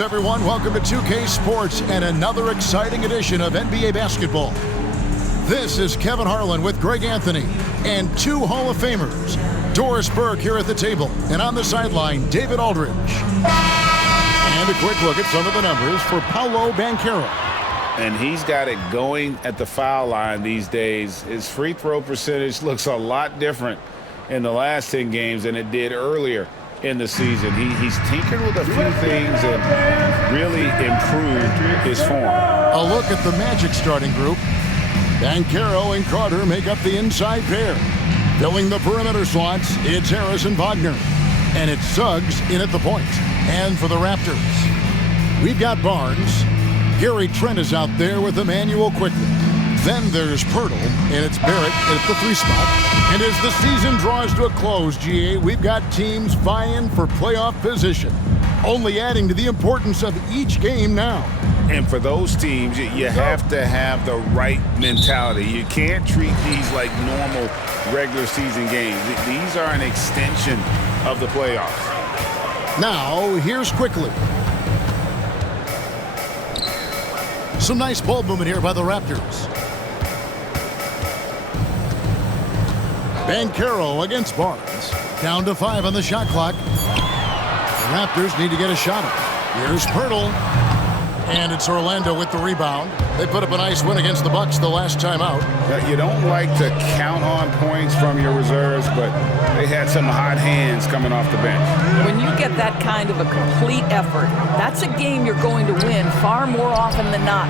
Greetings, everyone. Welcome to 2K Sports and another exciting edition of NBA basketball. This is Kevin Harlan with Greg Anthony and two Hall of Famers, Doris Burke here at the table, and on the sideline, David Aldridge. And a quick look at some of the numbers for Paolo Banchero. And he's got it going at the foul line these days. His free throw percentage looks a lot different in the last 10 games than it did earlier in the season. He's tinkered with a few things and really improved his form. A look at the Magic starting group. Banchero and Carter make up the inside pair. Filling the perimeter slots, it's Harris and Wagner. And it's Suggs in at the point. And for the Raptors, we've got Barnes. Gary Trent is out there with Emmanuel Quickly. Then there's Pirtle, and it's Barrett at the 3 spot. And as the season draws to a close, GA, we've got teams vying for playoff position, only adding to the importance of each game now. And for those teams, you have to have the right mentality. You can't treat these like normal regular season games. These are an extension of the playoffs. Now, here's Quickly. Some nice ball movement here by the Raptors. Banchero against Barnes. Down to 5 on the shot clock. The Raptors need to get a shot up. Here's Pirtle. And it's Orlando with the rebound. They put up a nice win against the Bucks the last time out. You don't like to count on points from your reserves, but they had some hot hands coming off the bench. When you get that kind of a complete effort, that's a game you're going to win far more often than not.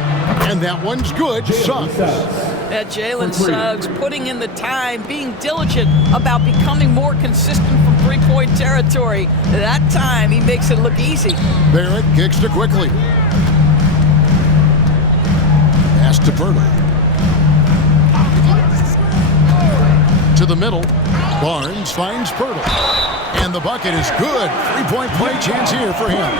And that one's good. Suggs. Yeah, Jalen Suggs putting in the time, being diligent about becoming more consistent from three-point territory. That time, he makes it look easy. Barrett kicks to Quickly. Pass to Pirtle. To the middle. Barnes finds Pirtle. And the bucket is good. Three-point play chance here for him.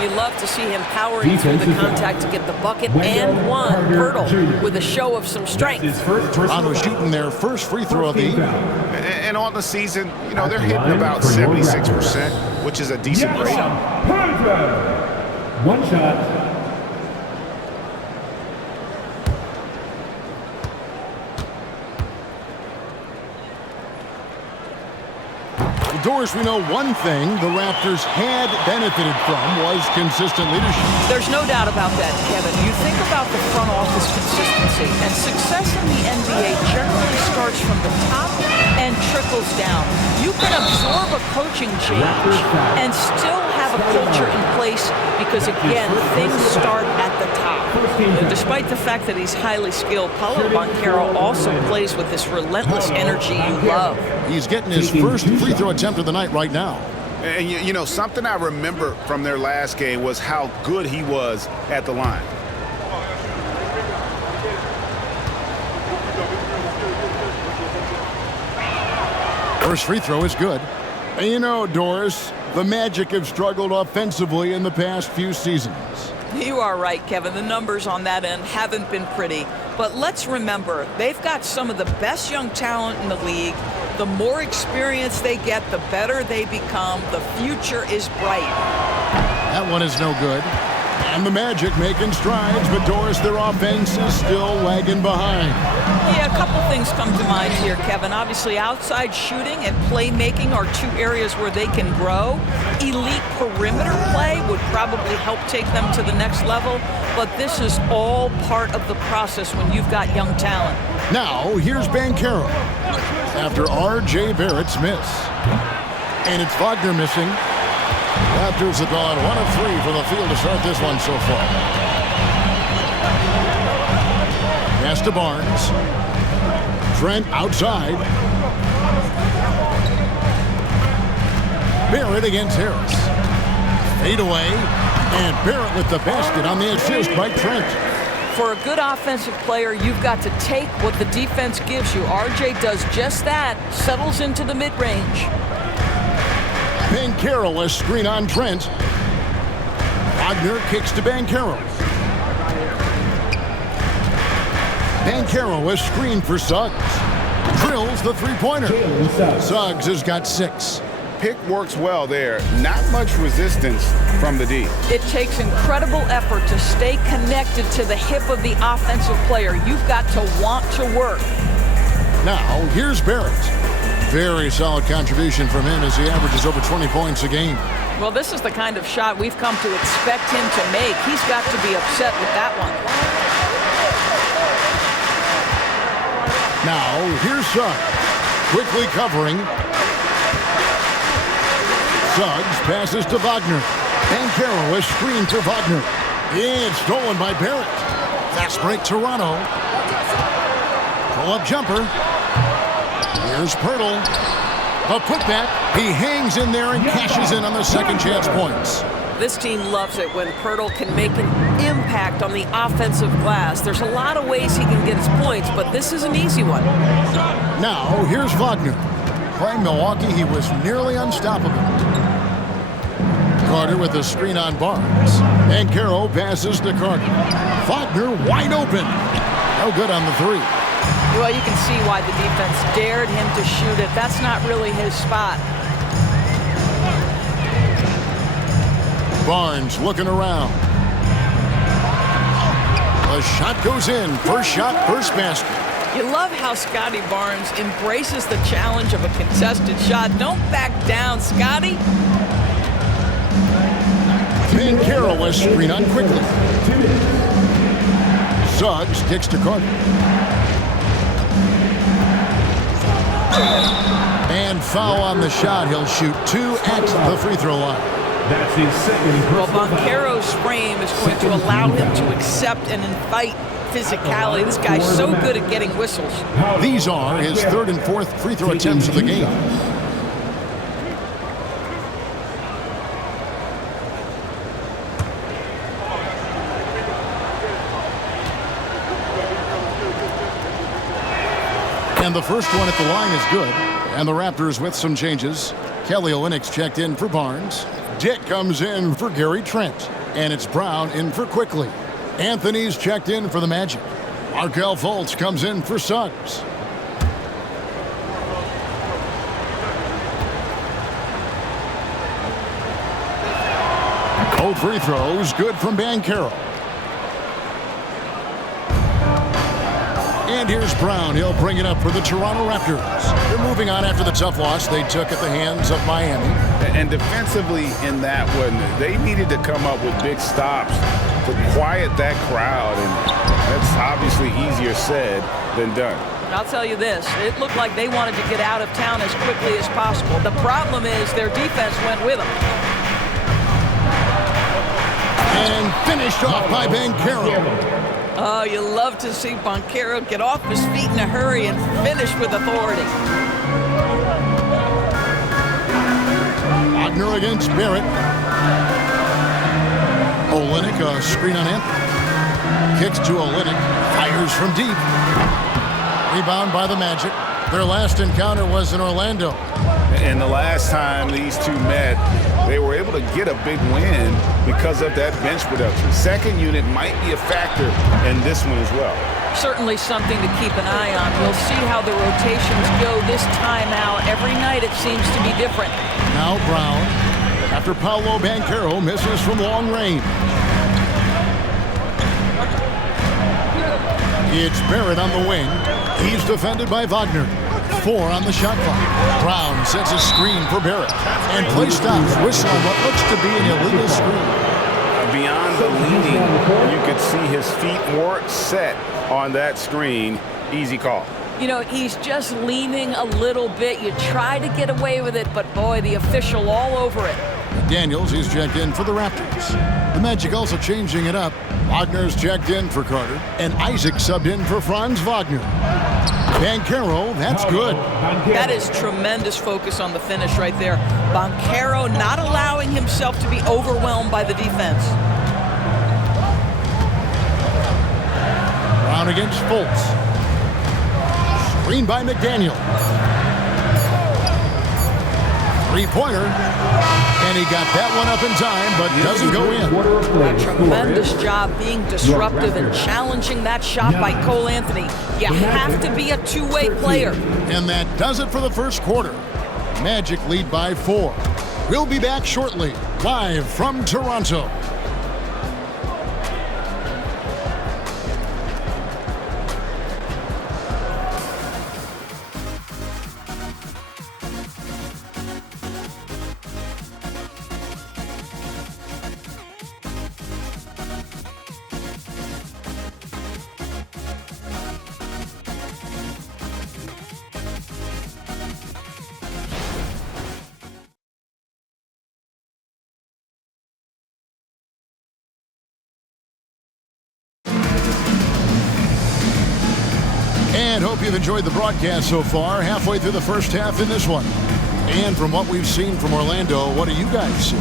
We love to see him powering through the contact to get the bucket and one. Pirtle with a show of some strength. Toronto shooting their first free throw of the evening. And on the season, you know, they're hitting about 76%, which is a decent rate. One shot. Doris, we know one thing the Raptors had benefited from was consistent leadership. There's no doubt about that, Kevin. You think about the front office consistency, and success in the NBA generally starts from the top and trickles down. You can absorb a coaching change and still have a culture in place because, again, things start at the top. And despite the fact that he's highly skilled, Paolo Banchero also plays with this relentless energy you love. He's getting his first free throw attempt of the night right now. And you know, something I remember from their last game was how good he was at the line. First free throw is good. And you know, Doris, the Magic have struggled offensively in the past few seasons. You are right, Kevin. The numbers on that end haven't been pretty. But let's remember, they've got some of the best young talent in the league. The more experience they get, the better they become. The future is bright. That one is no good. And the Magic making strides, but Doris, their offense is still lagging behind. Yeah, a couple things come to mind here, Kevin. Obviously, outside shooting and playmaking are two areas where they can grow. Elite perimeter play would probably help take them to the next level, but this is all part of the process when you've got young talent. Now, here's Banchero after R.J. Barrett's miss. And it's Wagner missing. Raptors have gone 1 of 3 from the field to start this one so far. Pass to Barnes. Trent outside. Barrett against Harris. Fade away. And Barrett with the basket on the assist by Trent. For a good offensive player, you've got to take what the defense gives you. RJ does just that. Settles into the mid-range. Banchero, a screen on Trent. Wagner kicks to Banchero. Banchero, a screen for Suggs. Drills the three-pointer. Suggs has got 6. pick works well there. Not much resistance from the D. It takes incredible effort to stay connected to the hip of the offensive player. You've got to want to work. Now, here's Barrett. Very solid contribution from him as he averages over 20 points a game. Well, this is the kind of shot we've come to expect him to make. He's got to be upset with that one. Now, here's Suggs. Quickly covering. Suggs passes to Wagner. Banchero is screened for Wagner. It's stolen by Barrett. Fast break Toronto. Pull-up jumper. Here's Pirtle. A putback. He hangs in there and cashes in on the second chance points. This team loves it when Pirtle can make an impact on the offensive glass. There's a lot of ways he can get his points, but this is an easy one. Now, here's Wagner. Playing Milwaukee, he was nearly unstoppable. Carter with a screen on Barnes. Banchero passes to Carter. Wagner wide open. No good on the three. Well, you can see why the defense dared him to shoot it. That's not really his spot. Barnes looking around. The shot goes in. First shot, first basket. You love how Scotty Barnes embraces the challenge of a contested shot. Don't back down, Scotty. Banchero was screen on quickly. Suggs kicks to Carter. And foul on the shot. He'll shoot 2 at the free throw line. That's his second. Well, Banchero's frame is going to allow him to accept and invite physicality. This guy's so good at getting whistles. These are his third and fourth free throw attempts of the game. And the first one at the line is good. And the Raptors with some changes. Kelly Olynyk's checked in for Barnes. Dick comes in for Gary Trent. And it's Brown in for Quickly. Anthony's checked in for the Magic. Markelle Fultz comes in for Suggs. Cold free throws, good from Banchero. And here's Brown. He'll bring it up for the Toronto Raptors. They're moving on after the tough loss they took at the hands of Miami. And defensively in that one, they needed to come up with big stops to quiet that crowd. And that's obviously easier said than done. I'll tell you this, it looked like they wanted to get out of town as quickly as possible. The problem is their defense went with them. And finished off by Banchero. Oh, you love to see Banchero get off his feet in a hurry and finish with authority. Wagner against Barrett. Olynyk, a screen on him. Kicks to Olynyk. Fires from deep. Rebound by the Magic. Their last encounter was in Orlando. And the last time these two met, they were able to get a big win because of that bench production. Second unit might be a factor in this one as well. Certainly something to keep an eye on. We'll see how the rotations go this time out. Every night it seems to be different. Now Brown, after Paolo Banchero misses from long range. It's Barrett on the wing. He's defended by Wagner. 4 on the shot clock. Brown sets a screen for Barrett. And play stops. Whistle what looks to be an illegal screen. Beyond the leaning, you could see his feet weren't set on that screen. Easy call. You know, he's just leaning a little bit. You try to get away with it, but boy, the official all over it. Daniels, he's checked in for the Raptors. The Magic also changing it up. Wagner's checked in for Carter. And Isaac subbed in for Franz Wagner. Banchero, that's good. That is tremendous focus on the finish right there. Banchero not allowing himself to be overwhelmed by the defense. Brown against Fultz. Screen by McDaniel. Three-pointer. And he got that one up in time, but doesn't go in. A tremendous job being disruptive and challenging that shot by Cole Anthony. You have to be a two-way player. And that does it for the first quarter. Magic lead by 4. We'll be back shortly, live from Toronto. And hope you've enjoyed the broadcast so far, halfway through the first half in this one. And from what we've seen from Orlando, what do you guys see?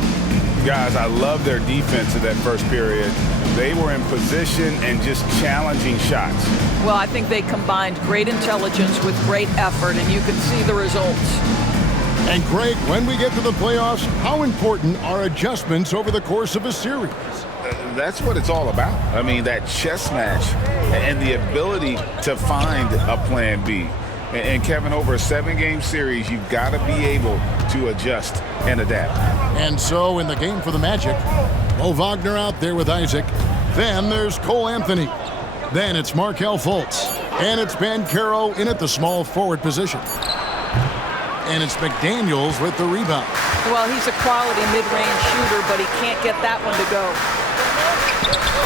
Guys, I love their defense in that first period. They were in position and just challenging shots. Well, I think they combined great intelligence with great effort, and you can see the results. And Greg, when we get to the playoffs, how important are adjustments over the course of a series? That's what it's all about. I mean, that chess match and the ability to find a plan B. And Kevin, over a 7-game series, you've got to be able to adjust and adapt. And so in the game for the Magic, Mo Wagner out there with Isaac. Then there's Cole Anthony. Then it's Markelle Fultz. And it's Banchero in at the small forward position. And it's McDaniels with the rebound. Well, he's a quality mid-range shooter, but he can't get that one to go.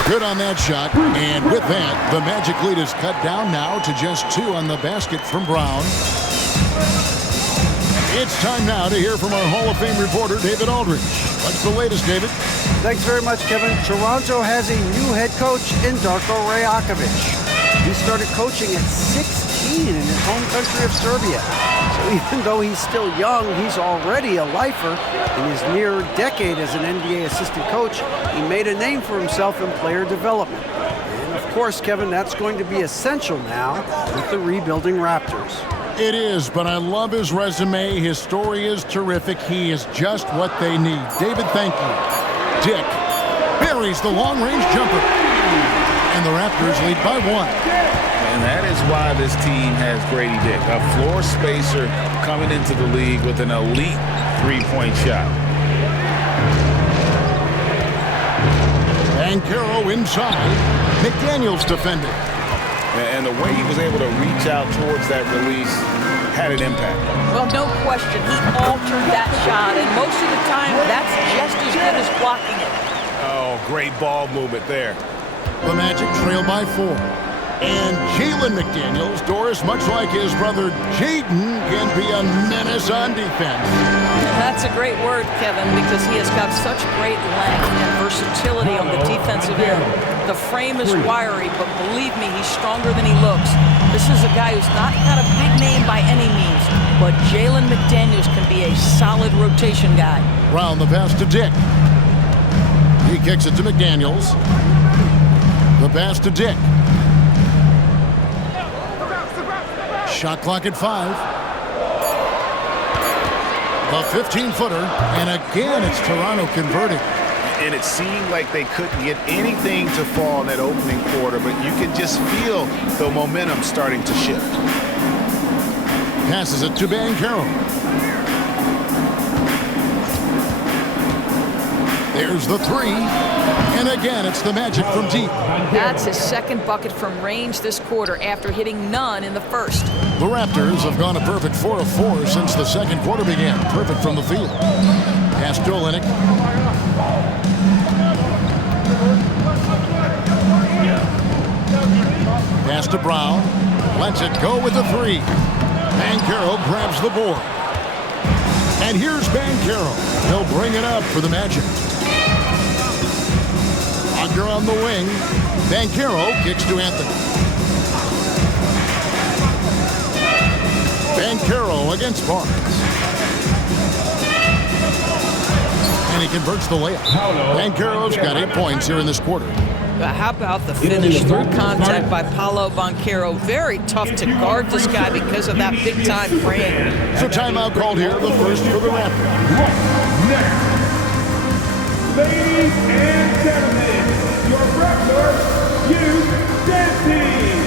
Good on that shot. And with that, the Magic lead is cut down now to just 2 on the basket from Brown. It's time now to hear from our Hall of Fame reporter, David Aldridge. What's the latest, David? Thanks very much, Kevin. Toronto has a new head coach in Darko Rajakovic. He started coaching at 16 in his home country of Serbia. So even though he's still young, he's already a lifer. In his near decade as an NBA assistant coach, he made a name for himself in player development. And of course, Kevin, that's going to be essential now with the rebuilding Raptors. It is, but I love his resume. His story is terrific. He is just what they need. David, thank you. Dick buries the long-range jumper. And the Raptors lead by 1. And that is why this team has Grady Dick, a floor spacer coming into the league with an elite three-point shot. Banchero inside. McDaniels defending. And the way he was able to reach out towards that release had an impact. Well, no question. He altered that shot, and most of the time, that's just as good as blocking it. Oh, great ball movement there. The Magic trail by 4. And Jalen McDaniels, Doris, much like his brother Jaden, can be a menace on defense. That's a great word, Kevin, because he has got such great length and versatility on the defensive end. The frame is wiry, but believe me, he's stronger than he looks. This is a guy who's not got a big name by any means, but Jalen McDaniels can be a solid rotation guy. Round the pass to Dick. He kicks it to McDaniels. The pass to Dick. Shot clock at 5. The 15-footer, and again it's Toronto converting. And it seemed like they couldn't get anything to fall in that opening quarter, but you can just feel the momentum starting to shift. Passes it to Banchero. There's the 3. And again, it's the Magic from deep. That's his second bucket from range this quarter after hitting none in the first. The Raptors have gone a perfect 4 of 4 since the second quarter began. Perfect from the field. Pass to Olynyk. Pass to Brown. Lets it go with the 3. Banchero grabs the board. And here's Banchero. He'll bring it up for the Magic. Wagner on the wing. Banchero kicks to Anthony. Banchero against Barnes. And he converts the layup. Banchero's got 8 points here in this quarter. How about the finish through contact by Paolo Banchero? Very tough to guard this guy because of that big-time frame. So timeout called here, the first for the Raptors. Now, ladies and gentlemen, your Raptors youth dance team.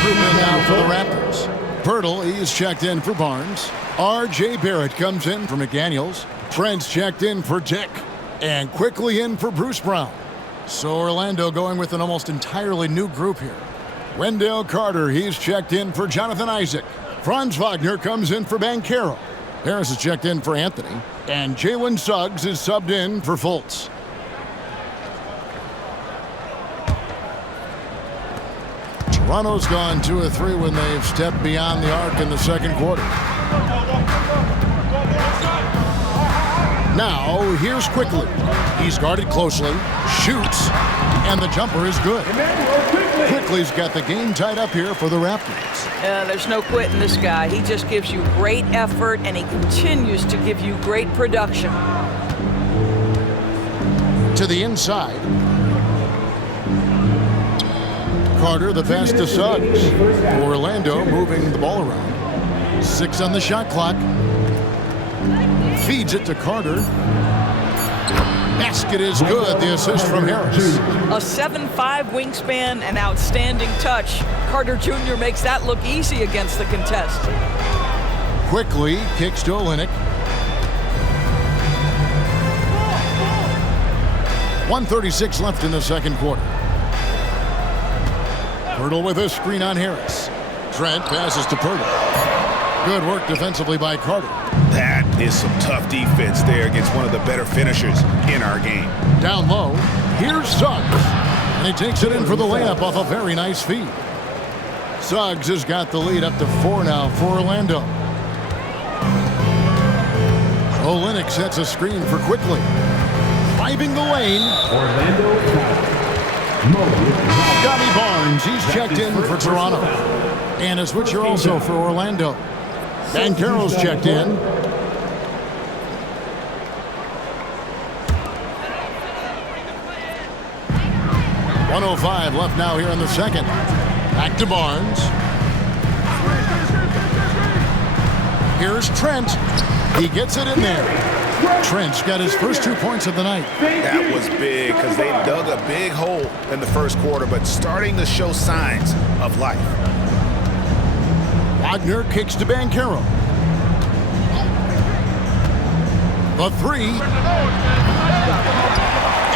group in now for the Raptors. Pirtle, he's checked in for Barnes. R.J. Barrett comes in for McDaniels. Trent's checked in for Dick. And quickly in for Bruce Brown. So Orlando going with an almost entirely new group here. Wendell Carter, he's checked in for Jonathan Isaac. Franz Wagner comes in for Banchero. Harris is checked in for Anthony. And Jalen Suggs is subbed in for Fultz. Toronto's gone 2 of 3 when they've stepped beyond the arc in the second quarter. Now, here's Quickly. He's guarded closely, shoots, and the jumper is good. Quickly's got the game tied up here for the Raptors. There's no quitting this guy. He just gives you great effort, and he continues to give you great production. To the inside. Carter, the pass to Suggs. Orlando moving the ball around. 6 on the shot clock. Feeds it to Carter. Basket is good. The assist from Harris. A 7'5" wingspan, an outstanding touch. Carter Jr. makes that look easy against the contest. Quickly kicks to Olynyk. 1:36 left in the second quarter. Pirtle with a screen on Harris. Trent passes to Pirtle. Good work defensively by Carter. That is some tough defense there against one of the better finishers in our game. Down low, here's Suggs. And he takes it in for the layup off a very nice feed. Suggs has got the lead up to 4 now for Orlando. Olynyk sets a screen for Quickly. Driving the lane. Scotty Barnes, he's checked in for Toronto. And a switcher also for Orlando. Banchero's checked in. .105 left now here in the second. Back to Barnes. Here's Trent. He gets it in there. Trent's got his first 2 points of the night. That was big because they dug a big hole in the first quarter, but starting to show signs of life. Wagner kicks to Banchero. The 3.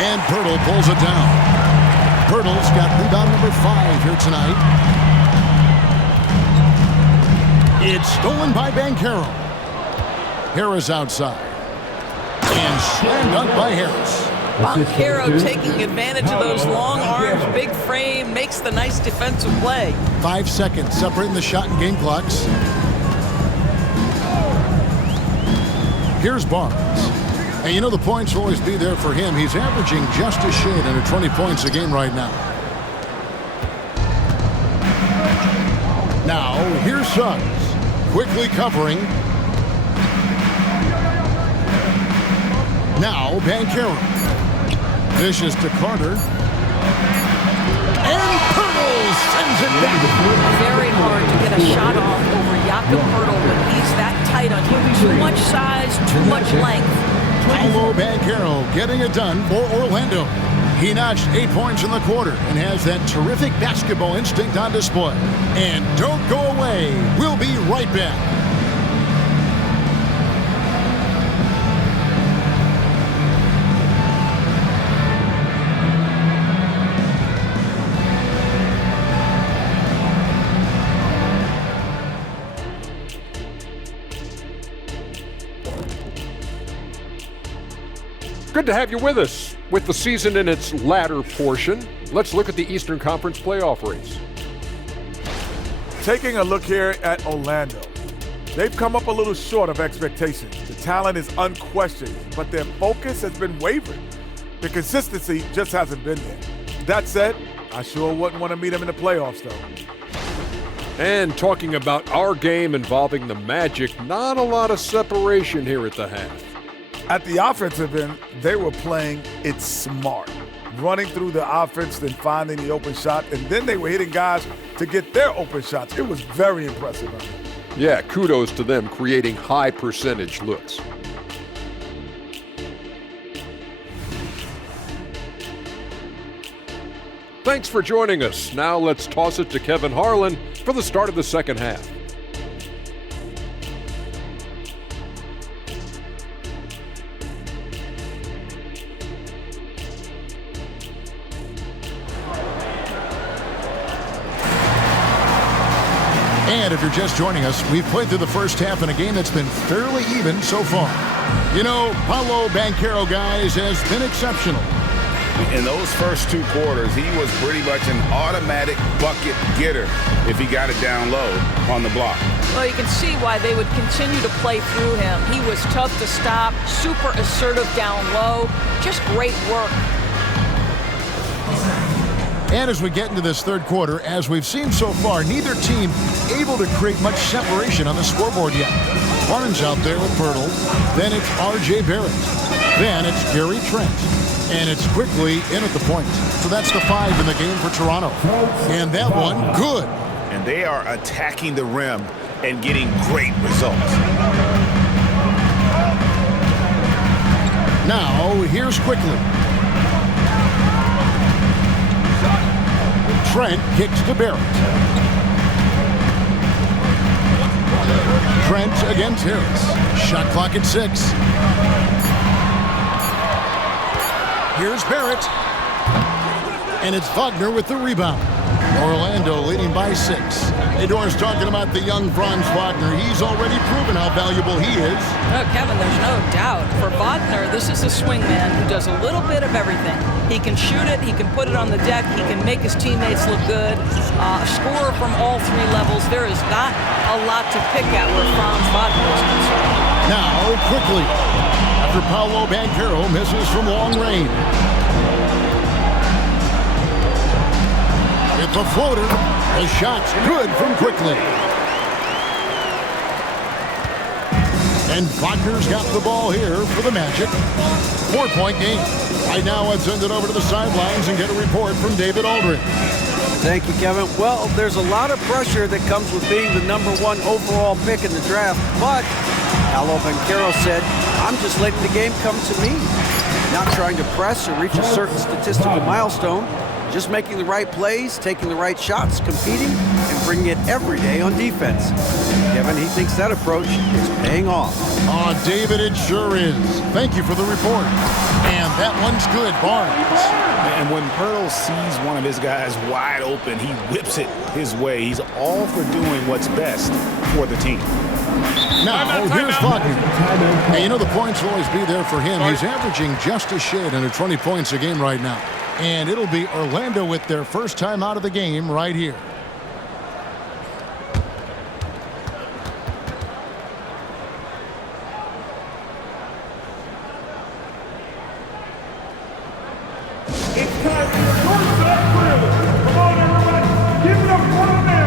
And Pirtle pulls it down. Pirtle's got rebound number 5 here tonight. It's stolen by Banchero. Harris outside. And slam dunk by Harris. Banchero taking advantage of those long arms, big frame, makes the nice defensive play. 5 seconds separating the shot and game clocks. Here's Barnes. And you know the points will always be there for him. He's averaging just a shade under 20 points a game right now. Now, here's Suggs. Quickly covering. Now, Banchero. Dishes to Carter. And Pirtle sends it back. Very hard to get a shot off over Jakob Pirtle when he's that tight on you. Too much size, too much length. Paolo Banchero getting it done for Orlando. He notched 8 points in the quarter and has that terrific basketball instinct on display. And don't go away. We'll be right back. Good to have you with us. With the season in its latter portion, let's look at the Eastern Conference playoff race. Taking a look here at Orlando, they've come up a little short of expectations. The talent is unquestioned, but their focus has been wavering. The consistency just hasn't been there. That said, I sure wouldn't want to meet them in the playoffs, though. And talking about our game involving the Magic, not a lot of separation here at the half. At the offensive end, they were playing it smart, running through the offense, then finding the open shot, and then they were hitting guys to get their open shots. It was very impressive. Yeah, kudos to them creating high percentage looks. Thanks for joining us. Now let's toss it to Kevin Harlan for the start of the second half. And if you're just joining us, we've played through the first half in a game that's been fairly even so far. You know, Paolo Banchero, guys, has been exceptional. In those first 2 quarters, he was pretty much an automatic bucket getter if he got it down low on the block. Well, you can see why they would continue to play through him. He was tough to stop, super assertive down low, just great work. And as we get into this third quarter, as we've seen so far, neither team able to create much separation on the scoreboard yet. Barnes out there with Pirtle. Then it's R.J. Barrett. Then it's Gary Trent. And it's quickly in at the point. So that's the 5 in the game for Toronto. And that one, good. And they are attacking the rim and getting great results. Now, here's quickly. Trent kicks to Barrett. Trent against Harris. Shot clock at 6. Here's Barrett. And it's Wagner with the rebound. Orlando leading by 6. Hey, Doris, talking about the young Franz Wagner. He's already proven how valuable he is. Oh, Kevin, there's no doubt. For Wagner, this is a swingman who does a little bit of everything. He can shoot it, he can put it on the deck, he can make his teammates look good. A scorer from all 3 levels. There is not a lot to pick at where Franz Wagner is concerned. Now, quickly, after Paolo Banchero misses from long range. It's a floater. The shot's good from quickly. And Wagner's got the ball here for the Magic. 4-point game. Right now, let's send it over to the sidelines and get a report from David Aldridge. Thank you, Kevin. Well, there's a lot of pressure that comes with being the #1 overall pick in the draft, but Paolo Banchero said, I'm just letting the game come to me. Not trying to press or reach a certain statistical milestone. Just making the right plays, taking the right shots, competing, and bringing it every day on defense. Kevin, he thinks that approach is paying off. Oh, David, it sure is. Thank you for the report. And that one's good, Barnes. And when Pirtle sees one of his guys wide open, he whips it his way. He's all for doing what's best for the team. Now, here's Wagner. Hey, you know the points will always be there for him. He's averaging just a shade under 20 points a game right now. And it'll be Orlando with their first time out of the game right here. It's time for your shortstop drill. Come on, everybody. Give it up for the man.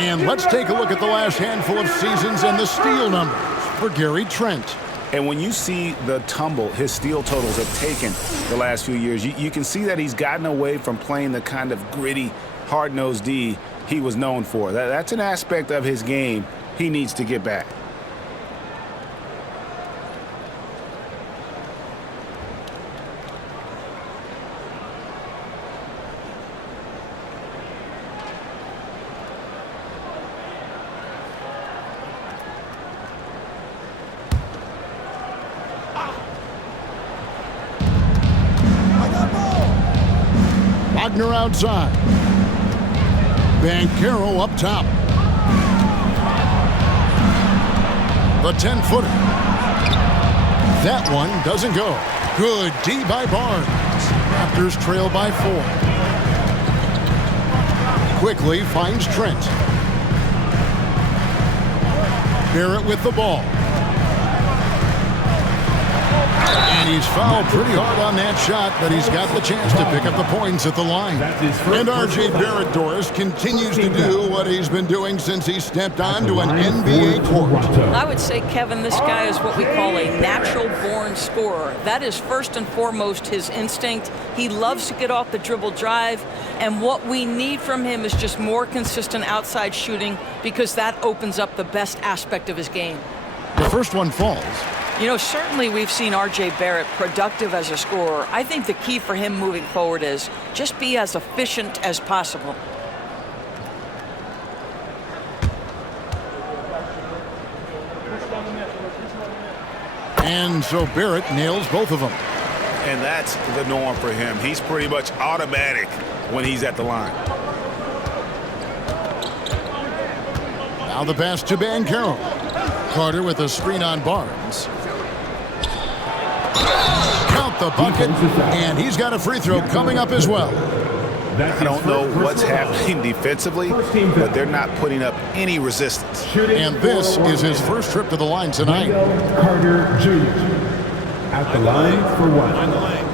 And let's take a look at the last handful of seasons and the steal numbers for Gary Trent. And when you see the tumble his steal totals have taken the last few years, you can see that he's gotten away from playing the kind of gritty, hard-nosed D he was known for. That's an aspect of his game he needs to get back. Wagner outside. Banchero up top. The 10-footer. That one doesn't go. Good D by Barnes. Raptors trail by 4. Quickly finds Trent. Barrett with the ball. And he's fouled pretty hard on that shot, but he's got the chance to pick up the points at the line. And R.J. Barrett, Doris, continues to do what he's been doing since he stepped onto an NBA court. I would say, Kevin, this guy is what we call a natural-born scorer. That is first and foremost his instinct. He loves to get off the dribble drive, and what we need from him is just more consistent outside shooting, because that opens up the best aspect of his game. The first one falls. You know, certainly we've seen R.J. Barrett productive as a scorer. I think the key for him moving forward is just be as efficient as possible. And so Barrett nails both of them. And that's the norm for him. He's pretty much automatic when he's at the line. Now the pass to Banchero. Carter with a screen on Barnes. Count the bucket, and he's got a free throw coming up as well. I don't know what's happening defensively, but they're not putting up any resistance. And this is his first trip to the line tonight. Carter Jr. at the line for one. On the lane.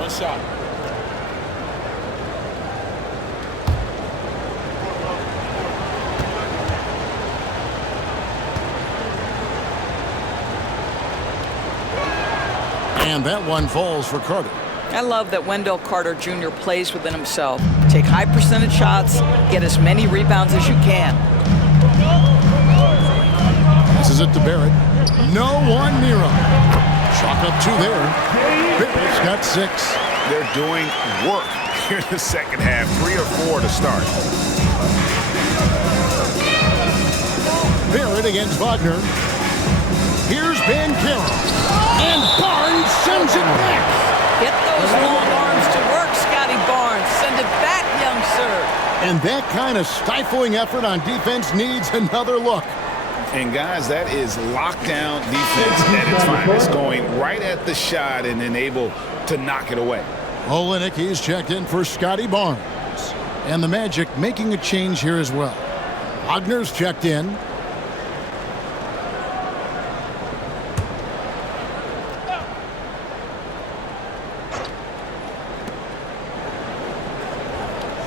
One shot. And that one falls for Carter. I love that Wendell Carter Jr. plays within himself. Take high percentage shots, get as many rebounds as you can. Passes it to Barrett. No one near him. Chalk up 2 there. Barrett's got 6. They're doing work here in the second half. 3 or 4 to start. Barrett against Wagner. Here's Banchero. And Barnes sends it back. Get those long arms to work, Scotty Barnes. Send it back, young sir. And that kind of stifling effort on defense needs another look. And guys, that is lockdown defense at its finest. Going right at the shot and then able to knock it away. Olenek, he's checked in for Scotty Barnes. And the Magic making a change here as well. Wagner's checked in.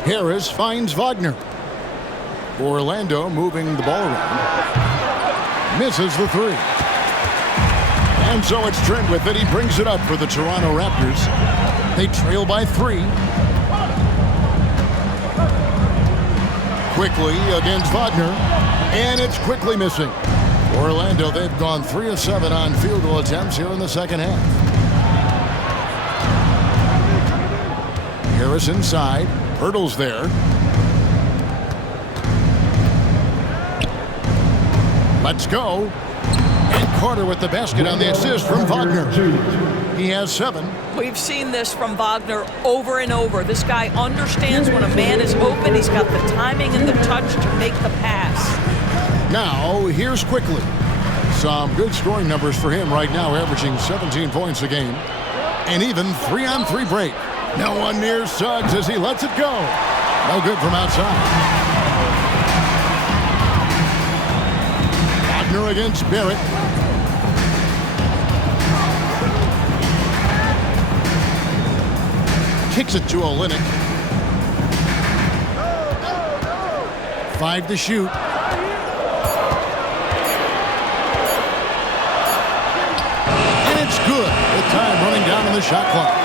Harris finds Wagner. Orlando moving the ball around. Misses the 3. And so it's Trent with it. He brings it up for the Toronto Raptors. They trail by 3. Quickly against Wagner. And it's quickly missing. Orlando, they've gone 3 of 7 on field goal attempts here in the second half. Harris inside. Hurdles there. Let's go. And Carter with the basket on the assist from Wagner. He has 7. We've seen this from Wagner over and over. This guy understands when a man is open. He's got the timing and the touch to make the pass. Now, here's quickly. Some good scoring numbers for him right now, averaging 17 points a game. And even 3-on-3 break. No one near Suggs as he lets it go. No good from outside. Wagner against Barrett. Kicks it to Olenek. 5 to shoot. And it's good. The time running down on the shot clock.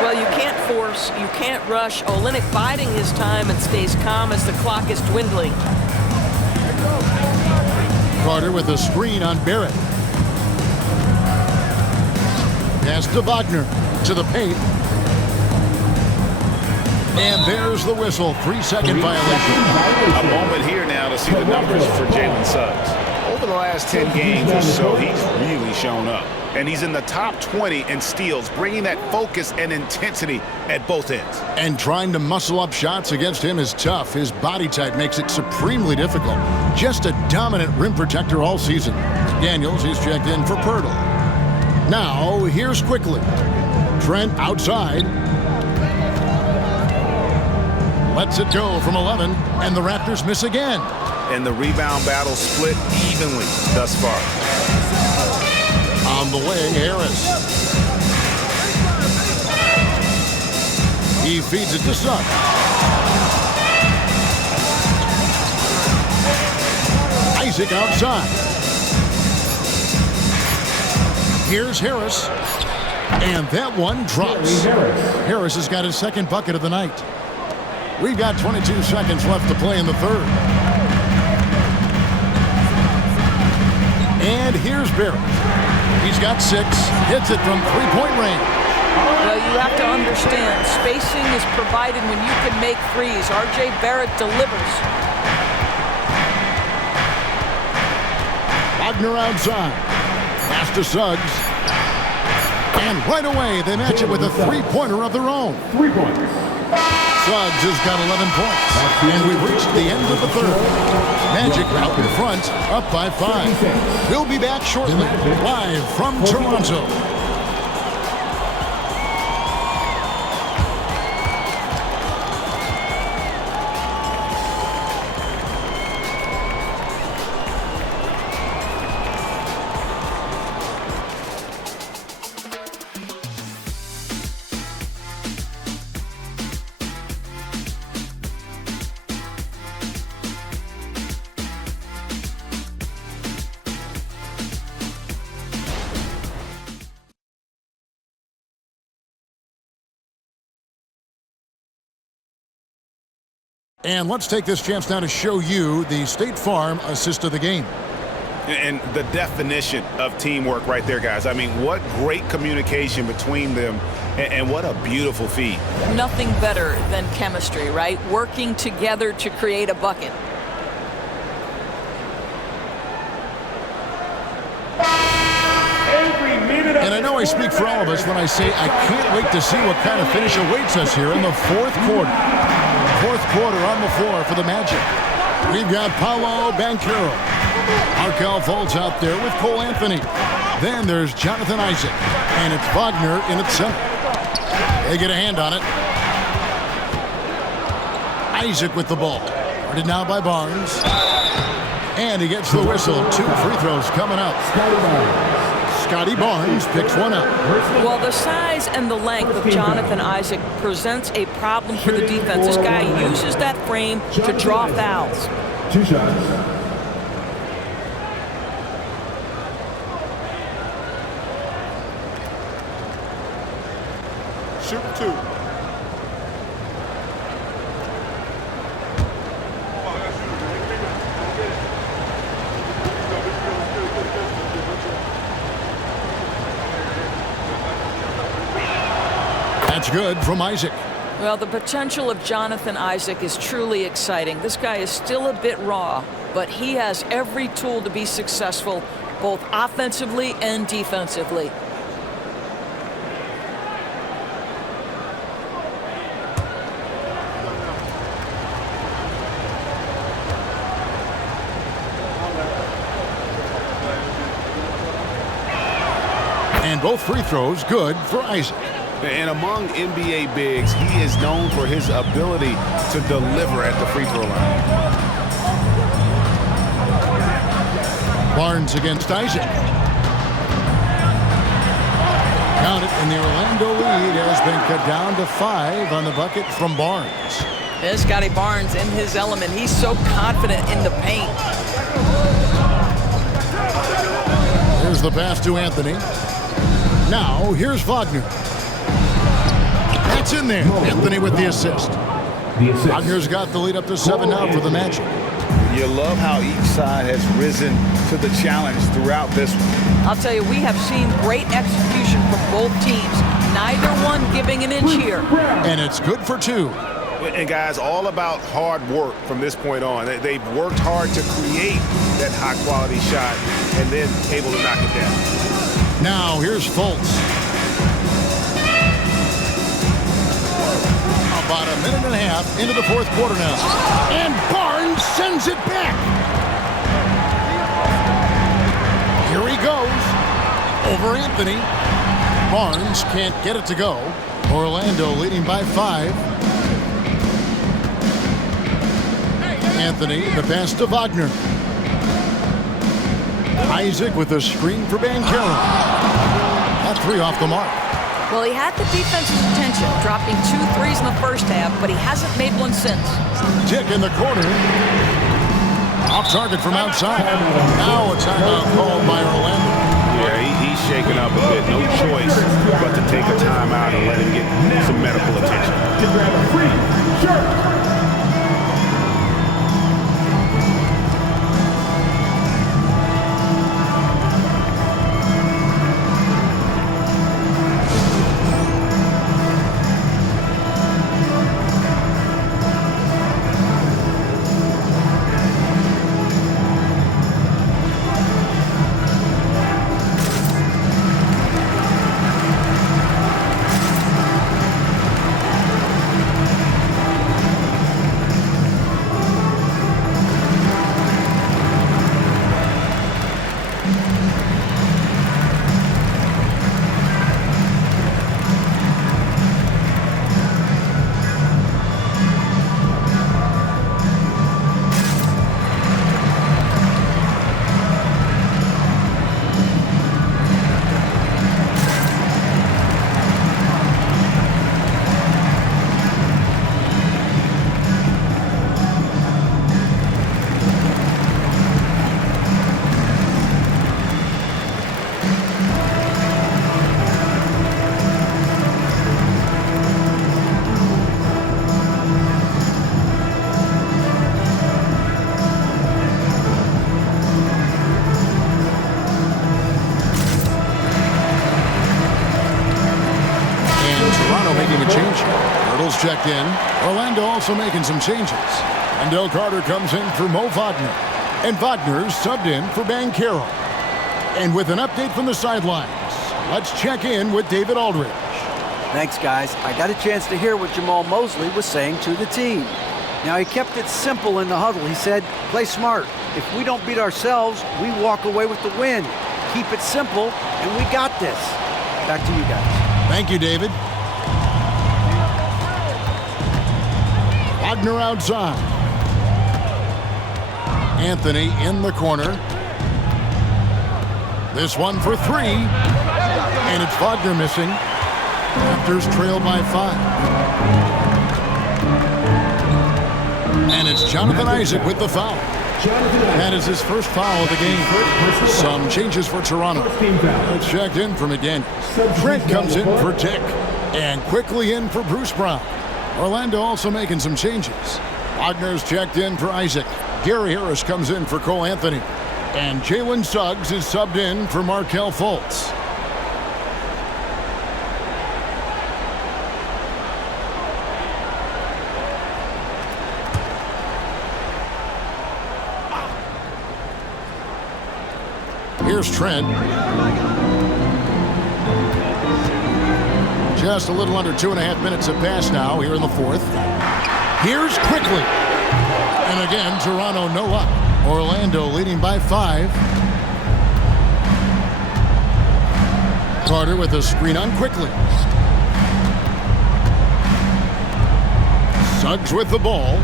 Well, you can't force, you can't rush. Olenek biding his time and stays calm as the clock is dwindling. Carter with a screen on Barrett. Pass to Wagner. To the paint. And there's the whistle. 3-second violation. A moment here now to see the numbers for Jalen Suggs. over the last 10 games or so, he's really shown up. And he's in the top 20 in steals, bringing that focus and intensity at both ends. And trying to muscle up shots against him is tough. His body type makes it supremely difficult. Just a dominant rim protector all season. Daniels is checked in for Pirtle. Now, here's Quickly. Trent outside. Lets it go from 11, and the Raptors miss again. And the rebound battle split evenly thus far. On the wing, Harris. He feeds it to Suggs. Isaac outside. Here's Harris. And that one drops. Harris has got his second bucket of the night. We've got 22 seconds left to play in the third. And here's Barrett. He's got 6, hits it from three-point range. Well, you have to understand, spacing is provided when you can make threes. R.J. Barrett delivers. Wagner outside. Pass to Suggs. And right away, they match it with a three-pointer of their own. 3 points. Suggs has got 11 points. And we've reached the end of the third. Magic out in front, up by 5. We'll be back shortly, live from Toronto. And let's take this chance now to show you the State Farm assist of the game. And the definition of teamwork right there, guys. I mean, what great communication between them, and what a beautiful feed. Nothing better than chemistry, right? Working together to create a bucket. And I know I speak for all of us when I say I can't wait to see what kind of finish awaits us here in the fourth quarter. Fourth quarter on the floor for the Magic. We've got Paolo Banchero. Markel Fultz out there with Cole Anthony. Then there's Jonathan Isaac. And it's Wagner in at center. They get a hand on it. Isaac with the ball. Guarded now by Barnes. And he gets the whistle. 2 free throws coming up. Scotty Barnes picks one up. Well, the size and the length of Jonathan Isaac presents a problem for the defense. This guy uses that frame to draw fouls. 2 shots. Shoot 2. That's good from Isaac. Well, the potential of Jonathan Isaac is truly exciting. This guy is still a bit raw, but he has every tool to be successful, both offensively and defensively. And both free throws good for Isaac. And among NBA bigs, he is known for his ability to deliver at the free throw line. Barnes against Isaac. Count it, and the Orlando lead has been cut down to 5 on the bucket from Barnes. There's Scotty Barnes in his element. He's so confident in the paint. Here's the pass to Anthony. Now, here's Wagner. That's in there. Anthony with the assist. Wagner's got the lead up to 7 now for the Magic. You love how each side has risen to the challenge throughout this one. I'll tell you, we have seen great execution from both teams. Neither one giving an inch here. And it's good for 2. And guys, all about hard work from this point on. They've worked hard to create that high-quality shot and then able to knock it down. Now, here's Fultz. About a minute and a half into the fourth quarter now. And Barnes sends it back. Here he goes. Over Anthony. Barnes can't get it to go. Orlando leading by 5. Anthony, the pass to Wagner. Isaac with a screen for Banchero. That 3 off the mark. Well, he had the defense's attention, dropping 2 threes in the first half, but he hasn't made one since. Tick in the corner. Off target from outside. Now a timeout called by Orlando. Yeah, he's shaken up a bit. No choice but to take a timeout and let him get some medical attention. To grab a free shirt. Checked in. Orlando also making some changes. Wendell Carter comes in for Mo Wagner. And Wagner's subbed in for Banchero. And with an update from the sidelines, let's check in with David Aldridge. Thanks, guys. I got a chance to hear what Jamal Mosley was saying to the team. Now, he kept it simple in the huddle. He said, play smart. If we don't beat ourselves, we walk away with the win. Keep it simple, and we got this. Back to you guys. Thank you, David. Wagner outside. Anthony in the corner. This one for 3. And it's Wagner missing. Raptors trail by 5. And it's Jonathan Isaac with the foul. That is his first foul of the game. Some changes for Toronto. It's checked in for McDaniels. Trent comes in for Tick. And quickly in for Bruce Brown. Orlando also making some changes. Wagner's checked in for Isaac. Gary Harris comes in for Cole Anthony. And Jalen Suggs is subbed in for Markelle Fultz. Here's Trent. Just a little under 2.5 minutes have passed now here in the fourth. Here's Quickly. And again, Toronto no luck. Orlando leading by 5. Carter with a screen on Quickly. Suggs with the ball.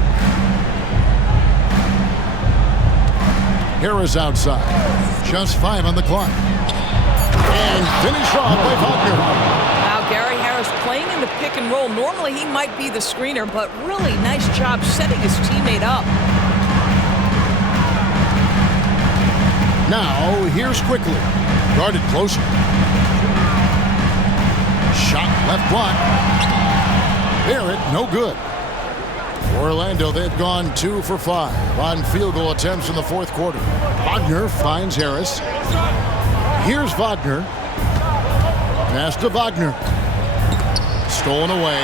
Harris outside. Just 5 on the clock. And finished off by Wagner. Gary Harris playing in the pick and roll. Normally he might be the screener, but really nice job setting his teammate up. Now here's Quickly. Guarded closer. Shot left block. Barrett no good. Orlando, they've gone 2 for 5 on field goal attempts in the fourth quarter. Wagner finds Harris. Here's Wagner. Pass to Wagner. Stolen away.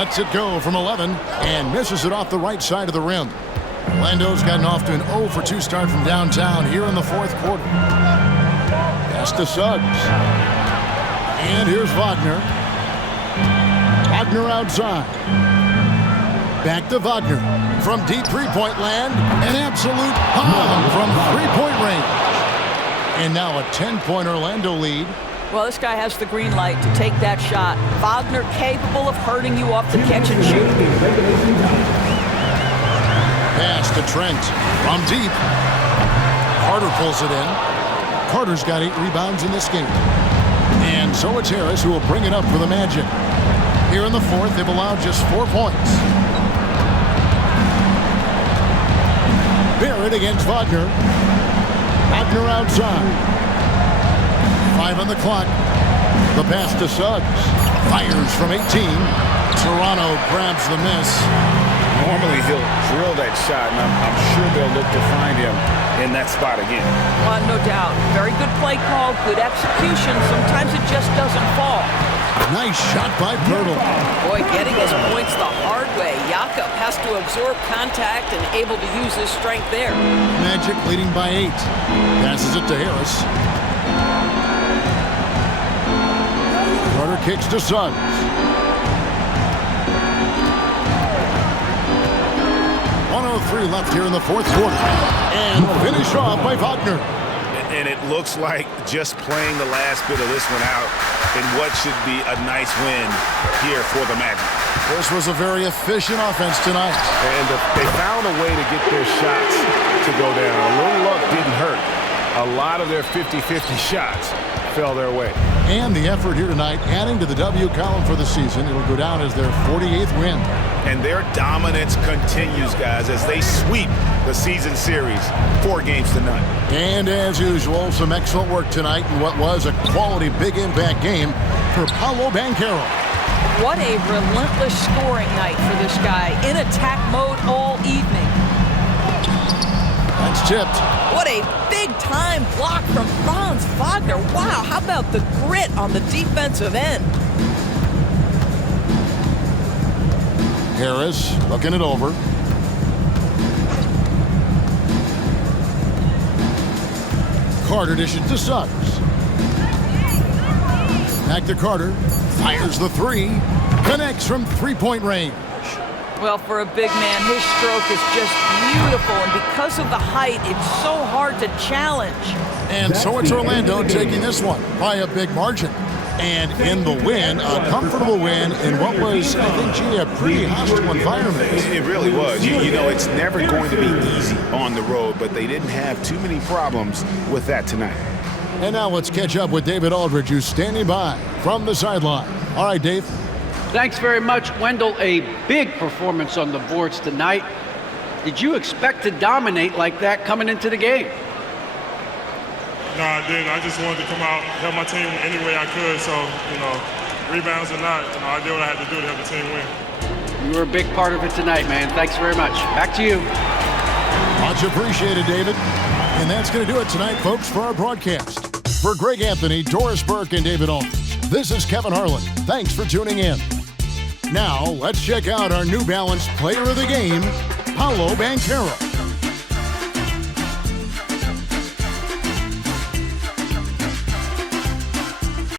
Lets it go from 11 and misses it off the right side of the rim. Orlando's gotten off to an 0 for 2 start from downtown here in the fourth quarter. Pass to Suggs. And here's Wagner. Wagner outside. Back to Wagner. From deep three-point land, an absolute bomb from three-point range. And now a 10-point Orlando lead. Well, this guy has the green light to take that shot. Wagner capable of hurting you off the catch and shoot. Pass to Trent from deep. Carter pulls it in. Carter's got 8 rebounds in this game. And so it's Harris who will bring it up for the Magic. Here in the fourth, they've allowed just 4 points. Barrett against Wagner. Wagner outside. 5 on the clock. The pass to Suggs. Fires from 18. Toronto grabs the miss. Normally he'll drill that shot, and I'm sure they'll look to find him in that spot again. No doubt. Very good play call, good execution. Sometimes it just doesn't fall. Nice shot by Pirtle. Boy, getting his points the hard way. Jakob has to absorb contact and able to use his strength there. Magic leading by 8. Passes it to Harris. Carter kicks to Suggs. Left here in the fourth quarter. And finished off by Wagner. And it looks like just playing the last bit of this one out in what should be a nice win here for the Magic. This was a very efficient offense tonight. And they found a way to get their shots to go down. A little luck didn't hurt. A lot of their 50-50 shots fell their way. And the effort here tonight, adding to the W column for the season. It'll go down as their 48th win. And their dominance continues, guys, as they sweep the season series 4 games to none. And as usual, some excellent work tonight in what was a quality big impact game for Paolo Banchero. What a relentless scoring night for this guy. In attack mode all evening. That's tipped. What a big-time block from Franz Wagner. Wow, how about the grit on the defensive end? Harris looking it over. Carter dishes to Suggs. Back to Carter. Fires the 3. Connects from three-point range. Well, for a big man, his stroke is just beautiful, and because of the height, it's so hard to challenge. And so it's Orlando taking this one by a big margin. And in the win, a comfortable win in what was, I think, a pretty hostile environment. It really was. You know, it's never going to be easy on the road, but they didn't have too many problems with that tonight. And now let's catch up with David Aldridge, who's standing by from the sideline. All right, Dave. Thanks very much, Wendell. A big performance on the boards tonight. Did you expect to dominate like that coming into the game? No, I didn't. I just wanted to come out, help my team any way I could. So, rebounds or not, I did what I had to do to help the team win. You were a big part of it tonight, man. Thanks very much. Back to you. Much appreciated, David. And that's going to do it tonight, folks, for our broadcast. For Greg Anthony, Doris Burke, and David Aldridge, this is Kevin Harlan. Thanks for tuning in. Now, let's check out our New Balance Player of the Game, Paolo Banchero.